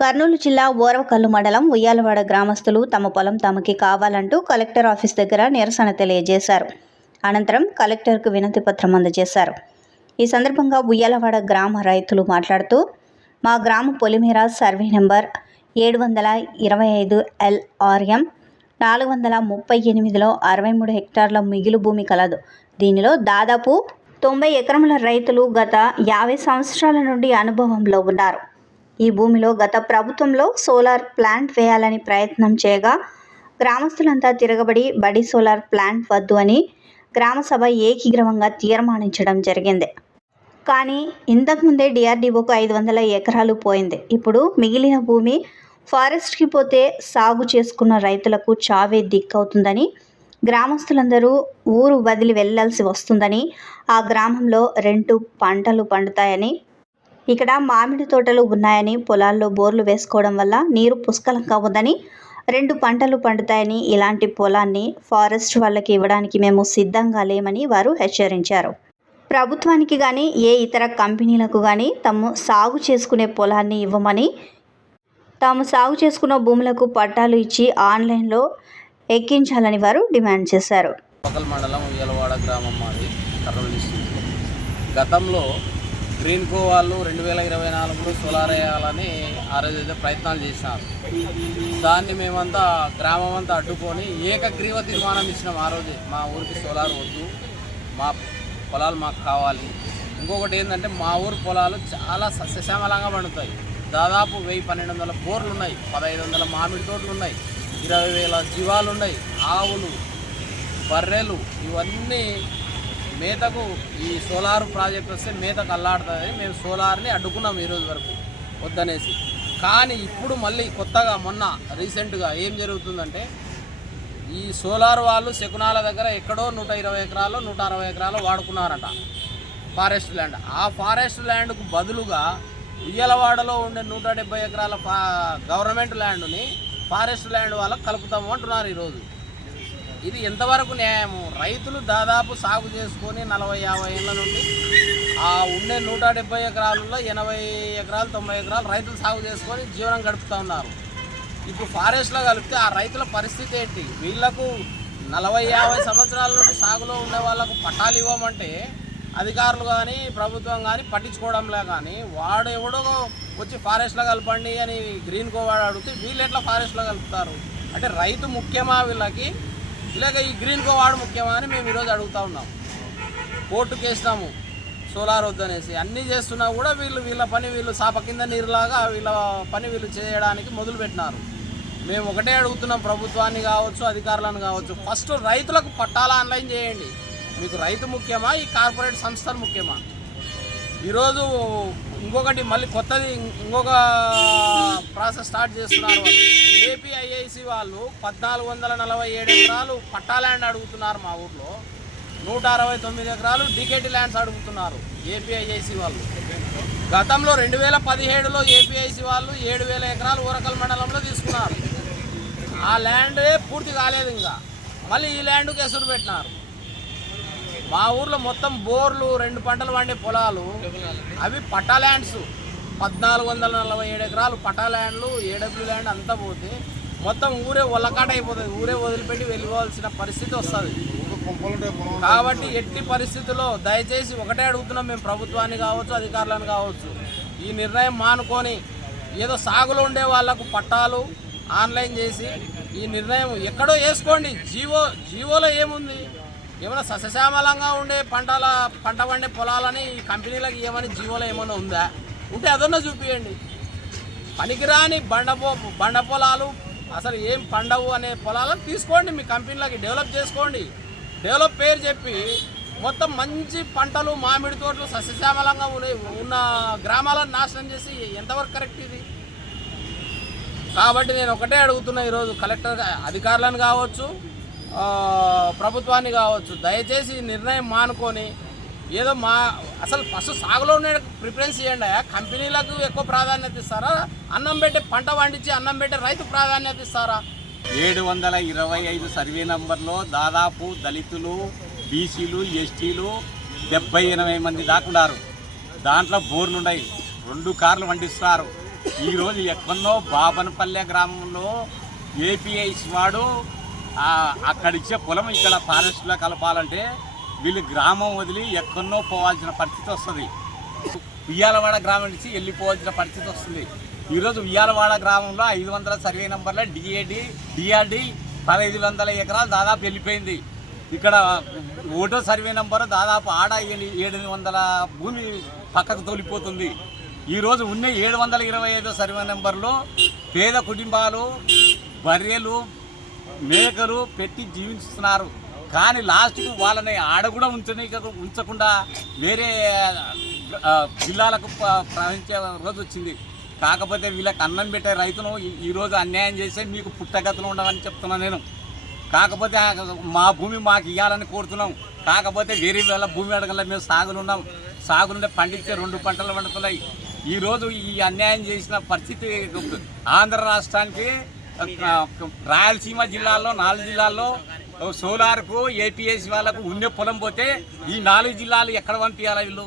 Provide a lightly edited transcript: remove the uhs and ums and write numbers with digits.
కర్నూలు జిల్లా ఓరవకల్లు మండలం ఉయ్యాలవాడ గ్రామస్తులు తమ పొలం తమకి కావాలంటూ కలెక్టర్ ఆఫీస్ దగ్గర నిరసన తెలియజేశారు. అనంతరం కలెక్టర్కు వినతి పత్రం అందజేశారు. ఈ సందర్భంగా ఉయ్యాలవాడ గ్రామ రైతులు మాట్లాడుతూ, మా గ్రామ పొలిమేర సర్వే నెంబర్ 725 LRM 438లో 63 హెక్టార్ల మిగులు భూమి కలదు. దీనిలో దాదాపు 90 ఎకరముల రైతులు గత 50 సంవత్సరాల నుండి అనుభవంలో ఉన్నారు. ఈ భూమిలో గత ప్రభుత్వంలో సోలార్ ప్లాంట్ వేయాలని ప్రయత్నం చేయగా గ్రామస్తులంతా తిరగబడి బడి సోలార్ ప్లాంట్ వద్దు అని గ్రామసభ ఏకీగ్రవంగా తీర్మానించడం జరిగింది. కానీ ఇంతకుముందే DRDOకు 500 ఎకరాలు పోయింది. ఇప్పుడు మిగిలిన భూమి ఫారెస్ట్కి పోతే సాగు చేసుకున్న రైతులకు చావే దిక్కవుతుందని, గ్రామస్తులందరూ ఊరు వదిలి వెళ్లాల్సి వస్తుందని, ఆ గ్రామంలో 2 పంటలు పండుతాయని, ఇక్కడ మామిడి తోటలు ఉన్నాయని, పొలాల్లో బోర్లు వేసుకోవడం వల్ల నీరు పుష్కలంగా ఉందని, 2 పంటలు పండుతాయని, ఇలాంటి పొలాన్ని ఫారెస్ట్ వాళ్ళకి ఇవ్వడానికి మేము సిద్ధంగా లేమని వారు హెచ్చరించారు. ప్రభుత్వానికి కానీ ఏ ఇతర కంపెనీలకు కానీ తాము సాగు చేసుకునే పొలాన్ని ఇవ్వమని, తాము సాగు చేసుకున్న భూములకు పట్టాలు ఇచ్చి ఆన్లైన్లో ఎక్కించాలని వారు డిమాండ్ చేశారు. మండలం ఉయ్యాలవాడ గ్రామం మాది, కర్నూలు డిస్ట్రిక్ట్. గతంలో గ్రీన్కో వాళ్ళు 2024లో సోలార్ వేయాలని ఆ రోజు ప్రయత్నాలు చేసినారు. దాన్ని మేమంతా గ్రామం అంతా అడ్డుకొని ఏకగ్రీవ తీర్మానం ఇచ్చినాం. ఆ రోజే మా ఊరికి సోలార్ వద్దు, మా పొలాలు మాకు కావాలి. ఇంకొకటి ఏంటంటే మా ఊరు పొలాలు చాలా సస్యశ్యామలంగా పండుతాయి. దాదాపు 1000-1200 బోర్లు ఉన్నాయి, 1500 మామిడి తోటలు ఉన్నాయి, 20,000 జీవాలు ఉన్నాయి, ఆవులు, బర్రెలు, ఇవన్నీ మేతకు ఈ సోలార్ ప్రాజెక్ట్ వస్తే మేతకు అల్లాడుతుంది. మేము సోలార్ని అడ్డుకున్నాం ఈరోజు వరకు వద్దనేసి. కానీ ఇప్పుడు మళ్ళీ కొత్తగా మొన్న రీసెంట్గా ఏం జరుగుతుందంటే, ఈ సోలార్ వాళ్ళు శకునాల దగ్గర ఎక్కడో 120 ఎకరాలు 160 ఎకరాలు వాడుకున్నారట ఫారెస్ట్ ల్యాండ్. ఆ ఫారెస్ట్ ల్యాండ్కు బదులుగా ఉయ్యాలవాడలో ఉండే 170 ఎకరాల గవర్నమెంట్ ల్యాండ్ని ఫారెస్ట్ ల్యాండ్ వాళ్ళకు కలుపుతాము అంటున్నారు ఈరోజు. ఇది ఎంతవరకు న్యాయము? రైతులు దాదాపు సాగు చేసుకొని 40-50 ఏళ్ళ నుండి ఆ ఉండే 170 ఎకరాలలో 80 ఎకరాలు 90 ఎకరాలు రైతులు సాగు చేసుకొని జీవనం గడుపుతూ ఉన్నారు. ఇప్పుడు ఫారెస్ట్లో కలిపితే ఆ రైతుల పరిస్థితి ఏంటి? వీళ్లకు 40-50 సంవత్సరాల నుండి సాగులో ఉండే వాళ్ళకు పట్టాలు ఇవ్వమంటే అధికారులు కానీ ప్రభుత్వం కానీ పట్టించుకోవడంలే. కానీ వాడు ఎవడో వచ్చి ఫారెస్ట్లో కలపండి అని గ్రీన్కో వాడు అడిగితే వీళ్ళు ఎట్లా ఫారెస్ట్లో కలుపుతారు? అంటే రైతు ముఖ్యమా వీళ్ళకి, ఇలాగ ఈ గ్రీన్కో వాడు ముఖ్యమా అని మేము ఈరోజు అడుగుతూ ఉన్నాం. కోర్టుకు వేసినాము సోలార్ వద్దనేసి. అన్నీ చేస్తున్నా కూడా వీళ్ళ పని వీళ్ళు సాప కింద నీరులాగా వీళ్ళ పని వీళ్ళు చేయడానికి మొదలుపెట్టినారు. మేము ఒకటే అడుగుతున్నాం, ప్రభుత్వాన్ని కావచ్చు అధికారులను కావచ్చు, ఫస్ట్ రైతులకు పట్టాలు ఆన్లైన్ చేయండి. మీకు రైతు ముఖ్యమా, ఈ కార్పొరేట్ సంస్థలు ముఖ్యమా? ఈరోజు ఇంకొకటి మళ్ళీ కొత్తది ఇంకొక ప్రాసెస్ స్టార్ట్ చేస్తున్నారు వాళ్ళు. APIIC వాళ్ళు 1447 ఎకరాలు పట్టా ల్యాండ్ అడుగుతున్నారు. మా ఊర్లో 169 ఎకరాలు DKT ల్యాండ్స్ అడుగుతున్నారు APIIC వాళ్ళు. గతంలో 2017లో APIIC వాళ్ళు 7000 ఎకరాలు ఓరకల్ మండలంలో తీసుకున్నారు. ఆ ల్యాండే పూర్తి కాలేదు. ఇంకా మళ్ళీ ఈ ల్యాండ్కి ఎసురు పెట్టినారు. మా ఊర్లో మొత్తం బోర్లు 2 పంటలు పండే పొలాలు అవి పట్టా ల్యాండ్స్. 1447 ఎకరాలు పట్టా ల్యాండ్లు, AW ల్యాండ్ అంతా పోతే మొత్తం ఊరే ఒళ్ళకాట అయిపోతుంది. ఊరే వదిలిపెట్టి వెళ్ళిపోవాల్సిన పరిస్థితి వస్తుంది. కాబట్టి ఎట్టి పరిస్థితుల్లో దయచేసి ఒకటే అడుగుతున్నాం మేము, ప్రభుత్వాన్ని కావచ్చు అధికారులను కావచ్చు, ఈ నిర్ణయం మానుకొని ఏదో సాగులో ఉండే వాళ్లకు పట్టాలు ఆన్లైన్ చేసి ఈ నిర్ణయం ఎక్కడో వేసుకోండి. జీవోలో ఏముంది? ఏమైనా సస్యశ్యామలంగా ఉండే పంట పండే పొలాలని ఈ కంపెనీలకు ఏమని జీవోలో ఏమైనా ఉందా? ఉంటే అదన్నా చూపించండి. పనికిరాని బండ పొలాలు, అసలు ఏం పండవు అనే పొలాలను తీసుకోండి, మీ కంపెనీలకి డెవలప్ చేసుకోండి. డెవలప్ పేరు చెప్పి మొత్తం మంచి పంటలు మామిడి తోటలు సస్యశ్యామలంగా ఉన్న గ్రామాలను నాశనం చేసి ఎంతవరకు కరెక్ట్ ఇది? కాబట్టి నేను ఒకటే అడుగుతున్నా ఈరోజు కలెక్టర్ అధికారులను కావచ్చు ప్రభుత్వాన్ని కావచ్చు, దయచేసి నిర్ణయం మానుకొని ఏదో అసలు ఫస్ట్ సాగులో ఉండే ప్రిఫరెన్స్ ఇవ్వండి. కంపెనీలకు ఎక్కువ ప్రాధాన్యత ఇస్తారా? అన్నం పెట్టే పంట పండించి అన్నం పెట్టే రైతు ప్రాధాన్యత ఇస్తారా? 725 సర్వే నంబర్లో దాదాపు దళితులు, బీసీలు, ఎస్టీలు 70-80 మంది దాకున్నారు. దాంట్లో బోర్లు ఉన్నాయి, 2 కార్లు పండిస్తున్నారు. ఈరోజు ఎక్కడో బాబనపల్లె గ్రామంలో ఏపీఐస్ వాడు అక్కడిచ్చే పొలం ఇక్కడ ఫారెస్ట్లో కలపాలంటే వీళ్ళు గ్రామం వదిలి ఎక్కడో పోవాల్సిన పరిస్థితి వస్తుంది. ఉయ్యాలవాడ గ్రామం నుంచి వెళ్ళిపోవాల్సిన పరిస్థితి వస్తుంది. ఈరోజు ఉయ్యాలవాడ గ్రామంలో 500 సర్వే నెంబర్లో డిఆర్డి 1500 ఎకరాలు దాదాపు వెళ్ళిపోయింది. ఇక్కడ ఓటో సర్వే నెంబరు దాదాపు ఆడ 700 భూమి పక్కకు తోలిపోతుంది. ఈరోజు ఉన్న 725 సర్వే నెంబర్లో పేద కుటుంబాలు బర్రెలు మేకలు పెట్టి జీవిస్తున్నారు. కానీ లాస్ట్కు వాళ్ళని ఆడ కూడా ఉంచకుండా వేరే జిల్లాలకు ప్రవహించే రోజు వచ్చింది. కాకపోతే వీళ్ళకి అన్నం పెట్టే రైతును ఈరోజు అన్యాయం చేసే మీకు పుట్టగతులు ఉండవని చెప్తున్నాను నేను. కాకపోతే మా భూమి మాకు ఇవ్వాలని కోరుతున్నాం. కాకపోతే వేరే వేళ భూమి అడగల మేము సాగులున్నాం. సాగులుంటే పండించే 2 పంటలు పండుతున్నాయి. ఈరోజు ఈ అన్యాయం చేసిన పరిస్థితి ఆంధ్ర రాష్ట్రానికి రాయలసీమ జిల్లాల్లో 4 జిల్లాల్లో సోలార్కు ఏపీఎస్ వాళ్ళకు ఉండే పొలం పోతే ఈ 4 జిల్లాలు ఎక్కడ పంపించాలా వీళ్ళు?